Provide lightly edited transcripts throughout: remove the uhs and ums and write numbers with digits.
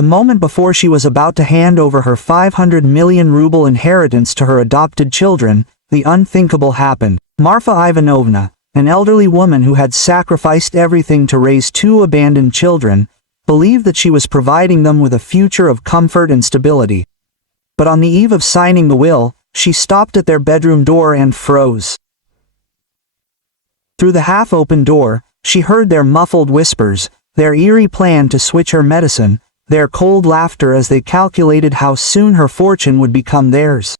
The moment before she was about to hand over her 500 million ruble inheritance to her adopted children, the unthinkable happened. Marfa Ivanovna, an elderly woman who had sacrificed everything to raise two abandoned children, believed that she was providing them with a future of comfort and stability. But on the eve of signing the will, she stopped at their bedroom door and froze. Through the half-open door, she heard their muffled whispers, their eerie plan to switch her medicine, their cold laughter as they calculated how soon her fortune would become theirs.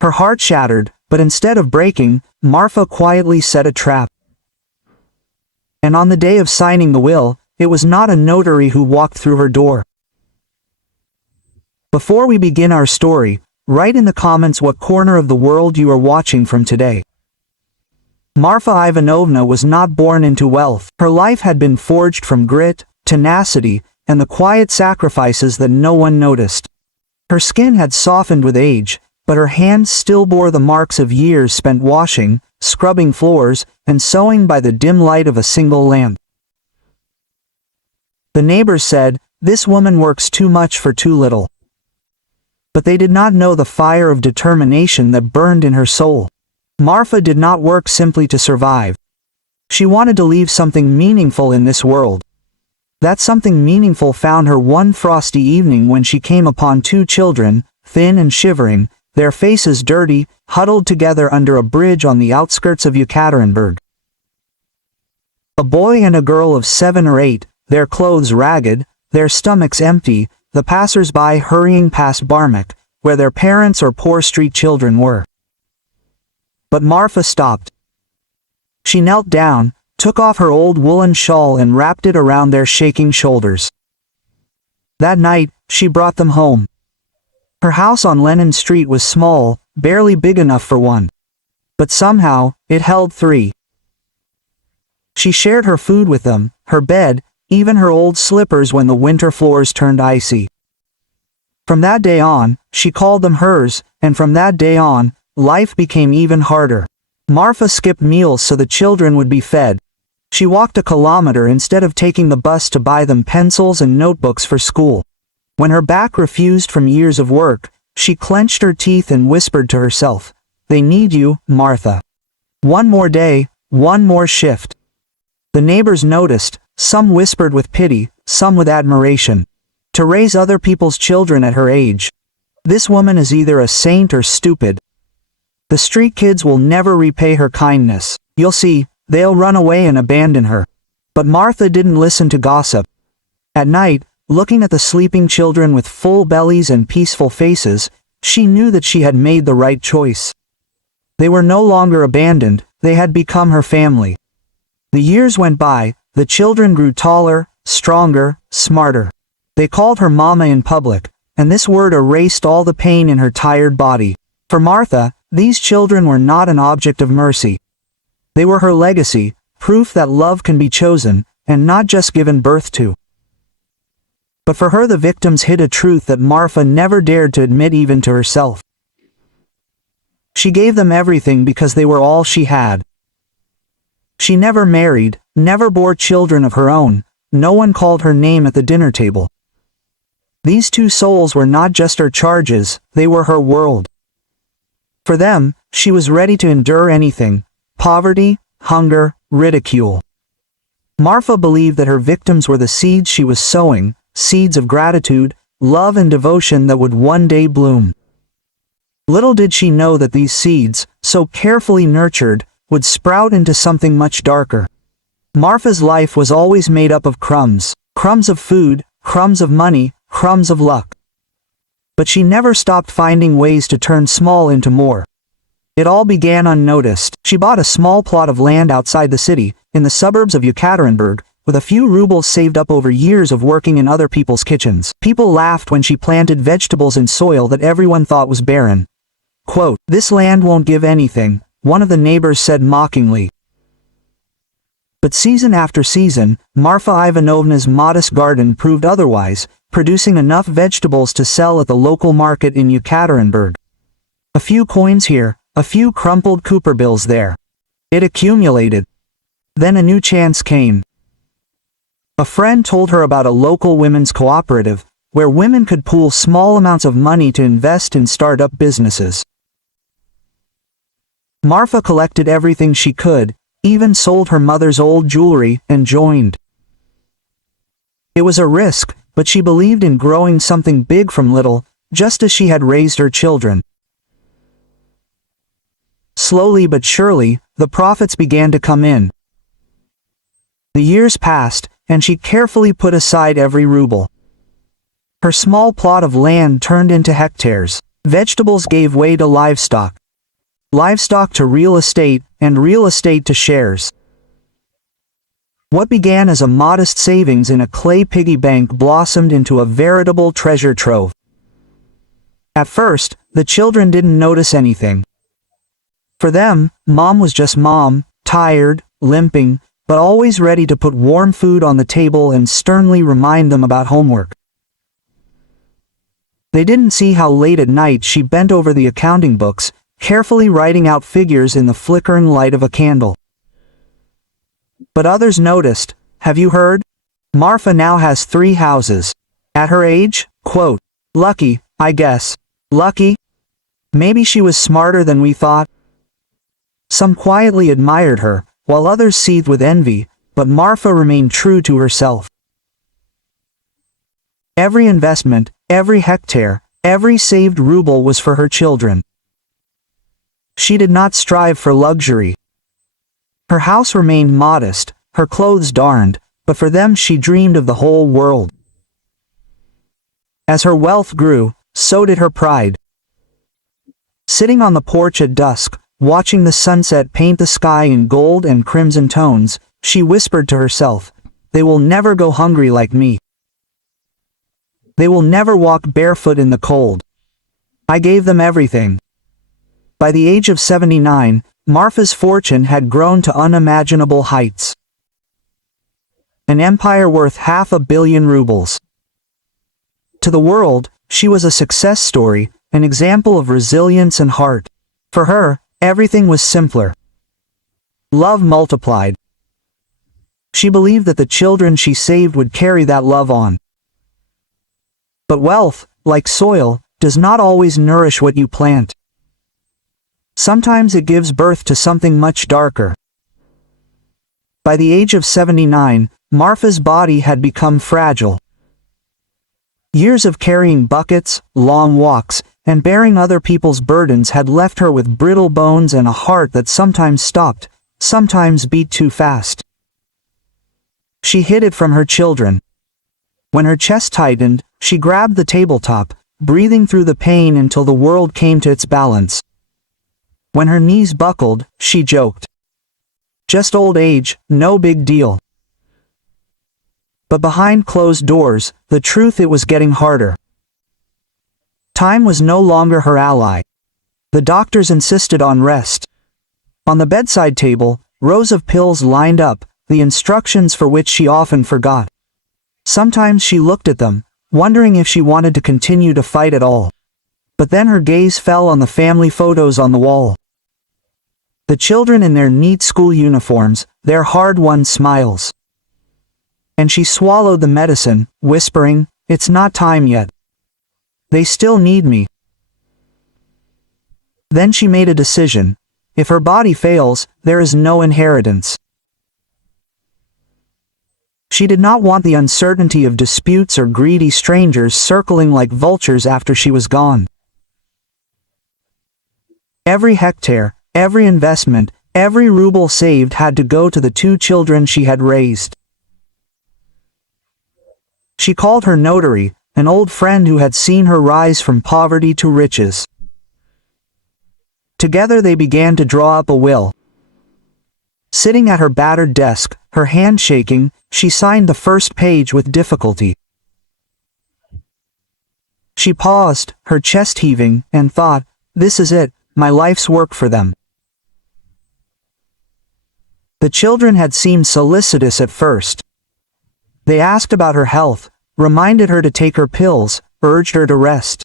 Her heart shattered, but instead of breaking, Marfa quietly set a trap. And on the day of signing the will, it was not a notary who walked through her door. Before we begin our story, write in the comments what corner of the world you are watching from today. Marfa Ivanovna was not born into wealth. Her life had been forged from grit, tenacity, and the quiet sacrifices that no one noticed. Her skin had softened with age, but her hands still bore the marks of years spent washing, scrubbing floors, and sewing by the dim light of a single lamp. The neighbors said, "This woman works too much for too little." But they did not know the fire of determination that burned in her soul. Marfa did not work simply to survive. She wanted to leave something meaningful in this world. That something meaningful found her one frosty evening when she came upon two children, thin and shivering, their faces dirty, huddled together under a bridge on the outskirts of Yekaterinburg. A boy and a girl of 7 or 8, their clothes ragged, their stomachs empty, the passers-by hurrying past Barmak, where their parents or poor street children were. But Marfa stopped. She knelt down, took off her old woolen shawl and wrapped it around their shaking shoulders. That night, she brought them home. Her house on Lenin Street was small, barely big enough for one. But somehow, it held 3. She shared her food with them, her bed, even her old slippers when the winter floors turned icy. From that day on, she called them hers, and from that day on, life became even harder. Marfa skipped meals so the children would be fed. She walked a kilometer instead of taking the bus to buy them pencils and notebooks for school. When her back refused from years of work, she clenched her teeth and whispered to herself, "They need you, Martha. One more day, one more shift." The neighbors noticed, some whispered with pity, some with admiration. To raise other people's children at her age. This woman is either a saint or stupid. The street kids will never repay her kindness. You'll see, they'll run away and abandon her. But Martha didn't listen to gossip. At night, looking at the sleeping children with full bellies and peaceful faces, she knew that she had made the right choice. They were no longer abandoned, they had become her family. The years went by, the children grew taller, stronger, smarter. They called her Mama in public, and this word erased all the pain in her tired body. For Martha, these children were not an object of mercy. They were her legacy, proof that love can be chosen, and not just given birth to. But for her the victims hid a truth that Marfa never dared to admit even to herself. She gave them everything because they were all she had. She never married, never bore children of her own, no one called her name at the dinner table. These two souls were not just her charges, they were her world. For them, she was ready to endure anything, poverty, hunger, ridicule. Marfa believed that her victims were the seeds she was sowing, seeds of gratitude, love and devotion that would one day bloom. Little did she know that these seeds, so carefully nurtured, would sprout into something much darker. Marfa's life was always made up of crumbs, crumbs of food, crumbs of money, crumbs of luck. But she never stopped finding ways to turn small into more. It all began unnoticed. She bought a small plot of land outside the city, in the suburbs of Yekaterinburg, with a few rubles saved up over years of working in other people's kitchens. People laughed when she planted vegetables in soil that everyone thought was barren. Quote, "This land won't give anything," one of the neighbors said mockingly. But season after season, Marfa Ivanovna's modest garden proved otherwise, producing enough vegetables to sell at the local market in Yekaterinburg. A few coins here, a few crumpled Cooper bills there. It accumulated. Then a new chance came. A friend told her about a local women's cooperative, where women could pool small amounts of money to invest in start-up businesses. Marfa collected everything she could, even sold her mother's old jewelry, and joined. It was a risk, but she believed in growing something big from little, just as she had raised her children. Slowly but surely, the profits began to come in. The years passed, and she carefully put aside every ruble. Her small plot of land turned into hectares. Vegetables gave way to livestock. Livestock to real estate, and real estate to shares. What began as a modest savings in a clay piggy bank blossomed into a veritable treasure trove. At first, the children didn't notice anything. For them, Mom was just Mom, tired, limping, but always ready to put warm food on the table and sternly remind them about homework. They didn't see how late at night she bent over the accounting books, carefully writing out figures in the flickering light of a candle. But others noticed. Have you heard? Marfa now has 3 houses. At her age? Quote, lucky, I guess. Lucky? Maybe she was smarter than we thought. Some quietly admired her, while others seethed with envy, but Marfa remained true to herself. Every investment, every hectare, every saved ruble was for her children. She did not strive for luxury. Her house remained modest, her clothes darned, but for them she dreamed of the whole world. As her wealth grew, so did her pride. Sitting on the porch at dusk, watching the sunset paint the sky in gold and crimson tones, she whispered to herself, "They will never go hungry like me. They will never walk barefoot in the cold. I gave them everything." By the age of 79, Marfa's fortune had grown to unimaginable heights. An empire worth 500 million rubles. To the world, she was a success story, an example of resilience and heart. For her, everything was simpler. Love multiplied. She believed that the children she saved would carry that love on. But wealth, like soil, does not always nourish what you plant. Sometimes it gives birth to something much darker. By the age of 79, Marfa's body had become fragile. Years of carrying buckets, long walks, and bearing other people's burdens had left her with brittle bones and a heart that sometimes stopped, sometimes beat too fast. She hid it from her children. When her chest tightened, she grabbed the tabletop, breathing through the pain until the world came to its balance. When her knees buckled, she joked, "Just old age, no big deal." But behind closed doors, the truth, it was getting harder. Time was no longer her ally. The doctors insisted on rest. On the bedside table, rows of pills lined up, the instructions for which she often forgot. Sometimes she looked at them, wondering if she wanted to continue to fight at all. But then her gaze fell on the family photos on the wall. The children in their neat school uniforms, their hard-won smiles. And she swallowed the medicine, whispering, "It's not time yet. They still need me." Then she made a decision. If her body fails, there is no inheritance. She did not want the uncertainty of disputes or greedy strangers circling like vultures after she was gone. Every hectare, every investment, every ruble saved had to go to the 2 children she had raised. She called her notary, an old friend who had seen her rise from poverty to riches. Together they began to draw up a will. Sitting at her battered desk, her hand shaking, she signed the first page with difficulty. She paused, her chest heaving, and thought, "This is it, my life's work for them." The children had seemed solicitous at first. They asked about her health, reminded her to take her pills, urged her to rest.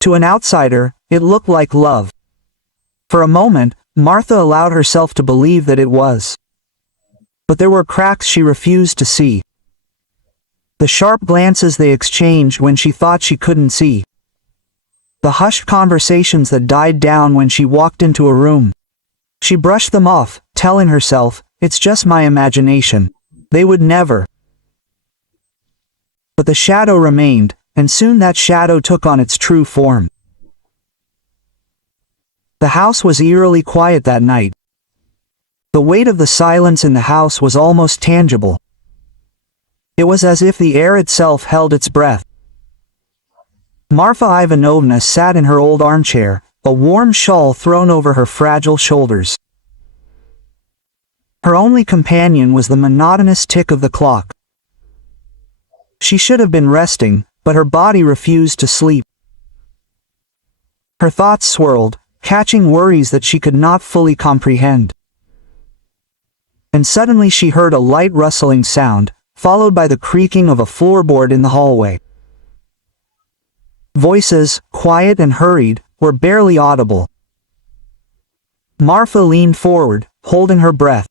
To an outsider, it looked like love. For a moment, Martha allowed herself to believe that it was. But there were cracks she refused to see. The sharp glances they exchanged when she thought she couldn't see. The hushed conversations that died down when she walked into a room. She brushed them off, telling herself, "It's just my imagination. They would never." But the shadow remained, and soon that shadow took on its true form. The house was eerily quiet that night. The weight of the silence in the house was almost tangible. It was as if the air itself held its breath. Marfa Ivanovna sat in her old armchair, a warm shawl thrown over her fragile shoulders. Her only companion was the monotonous tick of the clock. She should have been resting, but her body refused to sleep. Her thoughts swirled, catching worries that she could not fully comprehend. And suddenly she heard a light rustling sound, followed by the creaking of a floorboard in the hallway. Voices, quiet and hurried, were barely audible. Marfa leaned forward, holding her breath.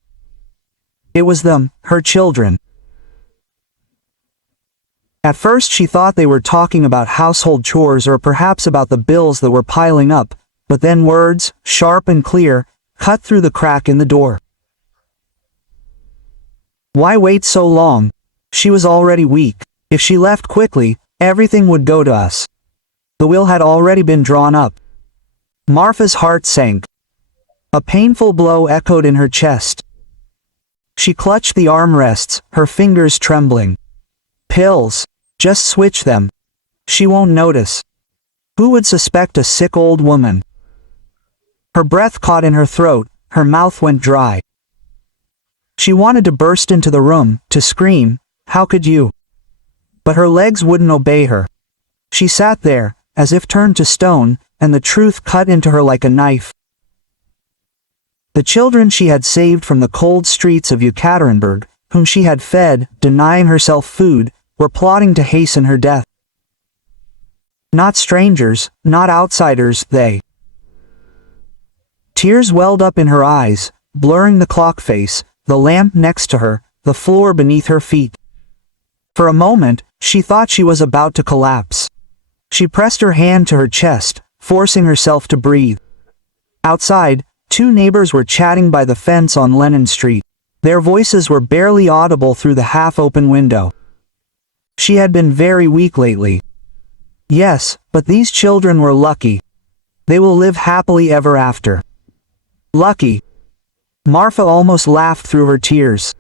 It was them, her children. At first she thought they were talking about household chores or perhaps about the bills that were piling up, but then words, sharp and clear, cut through the crack in the door. Why wait so long? She was already weak. If she left quickly, everything would go to us. The will had already been drawn up. Marfa's heart sank. A painful blow echoed in her chest. She clutched the armrests, her fingers trembling. Pills. Just switch them. She won't notice. Who would suspect a sick old woman? Her breath caught in her throat, her mouth went dry. She wanted to burst into the room, to scream, "How could you?" But her legs wouldn't obey her. She sat there, as if turned to stone, and the truth cut into her like a knife. The children she had saved from the cold streets of Yekaterinburg, whom she had fed, denying herself food, were plotting to hasten her death. Not strangers, not outsiders, they. Tears welled up in her eyes, blurring the clock face, the lamp next to her, the floor beneath her feet. For a moment, she thought she was about to collapse. She pressed her hand to her chest, forcing herself to breathe. Outside, two neighbors were chatting by the fence on Lenin Street. Their voices were barely audible through the half-open window. She had been very weak lately. Yes, but these children were lucky. They will live happily ever after. Lucky. Marfa almost laughed through her tears.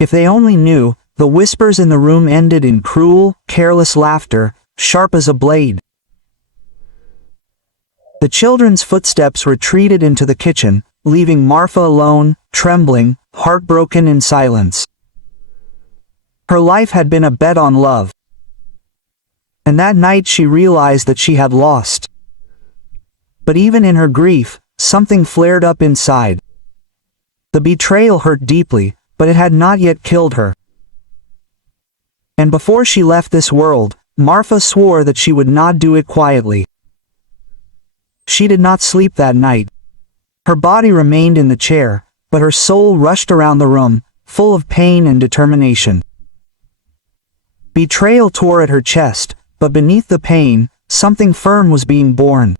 If they only knew, the whispers in the room ended in cruel, careless laughter, sharp as a blade. The children's footsteps retreated into the kitchen, leaving Marfa alone, trembling, heartbroken in silence. Her life had been a bet on love. And that night she realized that she had lost. But even in her grief, something flared up inside. The betrayal hurt deeply, but it had not yet killed her. And before she left this world, Marfa swore that she would not do it quietly. She did not sleep that night. Her body remained in the chair, but her soul rushed around the room, full of pain and determination. Betrayal tore at her chest, but beneath the pain, something firm was being born.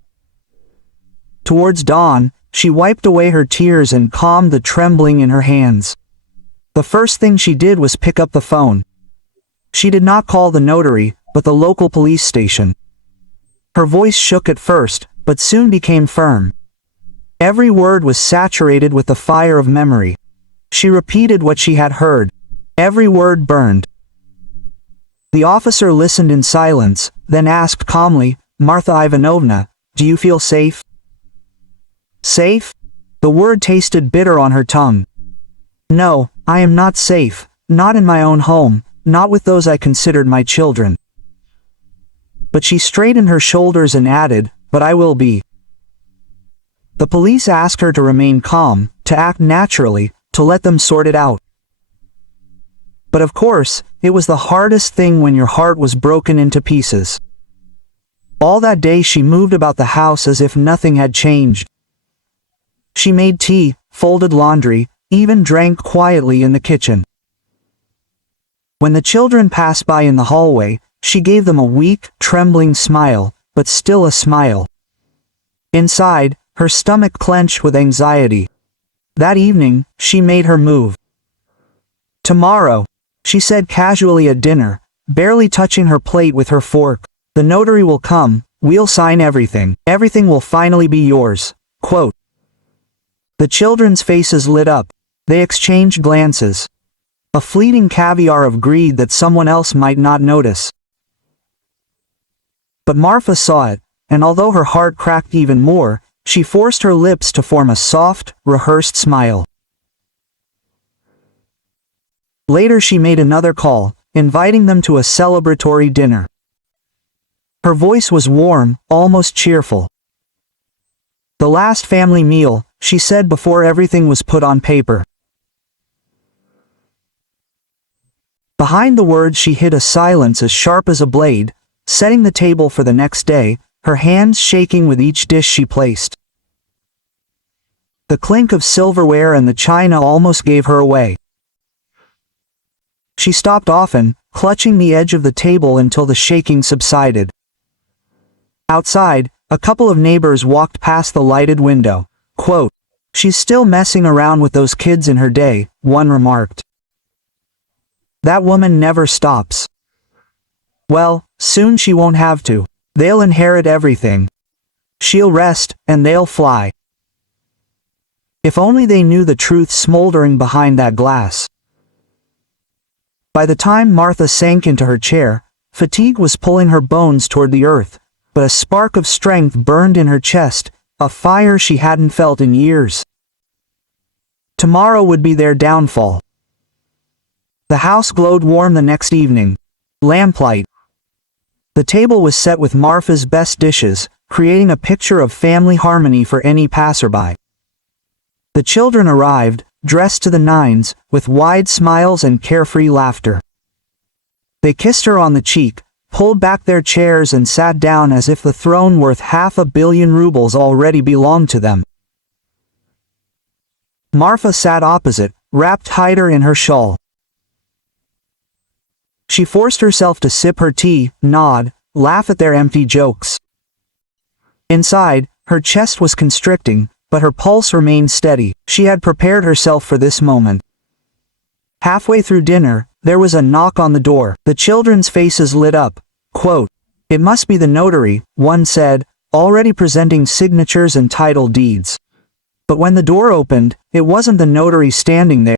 Towards dawn, she wiped away her tears and calmed the trembling in her hands. The first thing she did was pick up the phone. She did not call the notary, but the local police station. Her voice shook at first, but soon became firm. Every word was saturated with the fire of memory. She repeated what she had heard. Every word burned. The officer listened in silence, then asked calmly, "Martha Ivanovna, do you feel safe?" Safe? The word tasted bitter on her tongue. "No, I am not safe, not in my own home, not with those I considered my children." But she straightened her shoulders and added, "But I will be." The police asked her to remain calm, to act naturally, to let them sort it out. But of course, it was the hardest thing when your heart was broken into pieces. All that day she moved about the house as if nothing had changed. She made tea, folded laundry, even drank quietly in the kitchen. When the children passed by in the hallway, she gave them a weak, trembling smile, but still a smile. Inside, her stomach clenched with anxiety. That evening, she made her move. "Tomorrow," she said casually at dinner, barely touching her plate with her fork, "the notary will come, we'll sign everything. Everything will finally be yours." Quote. The children's faces lit up. They exchanged glances. A fleeting caviar of greed that someone else might not notice. But Marfa saw it, and although her heart cracked even more, she forced her lips to form a soft, rehearsed smile. Later she made another call, inviting them to a celebratory dinner. Her voice was warm, almost cheerful. "The last family meal," she said before everything was put on paper. Behind the words she hid a silence as sharp as a blade, setting the table for the next day, her hands shaking with each dish she placed. The clink of silverware and the china almost gave her away. She stopped often, clutching the edge of the table until the shaking subsided. Outside, a couple of neighbors walked past the lighted window. Quote, "She's still messing around with those kids in her day," one remarked. "That woman never stops." "Well, soon she won't have to. They'll inherit everything. She'll rest, and they'll fly." If only they knew the truth smoldering behind that glass. By the time Martha sank into her chair, fatigue was pulling her bones toward the earth, but a spark of strength burned in her chest, a fire she hadn't felt in years. Tomorrow would be their downfall. The house glowed warm the next evening. Lamplight. The table was set with Marfa's best dishes, creating a picture of family harmony for any passerby. The children arrived, dressed to the nines, with wide smiles and carefree laughter. They kissed her on the cheek, pulled back their chairs and sat down as if the throne worth 500 million rubles already belonged to them. Marfa sat opposite, wrapped tighter in her shawl. She forced herself to sip her tea, nod, laugh at their empty jokes. Inside, her chest was constricting, but her pulse remained steady. She had prepared herself for this moment. Halfway through dinner, there was a knock on the door. The children's faces lit up. Quote, "It must be the notary," one said, already presenting signatures and title deeds. But when the door opened, it wasn't the notary standing there.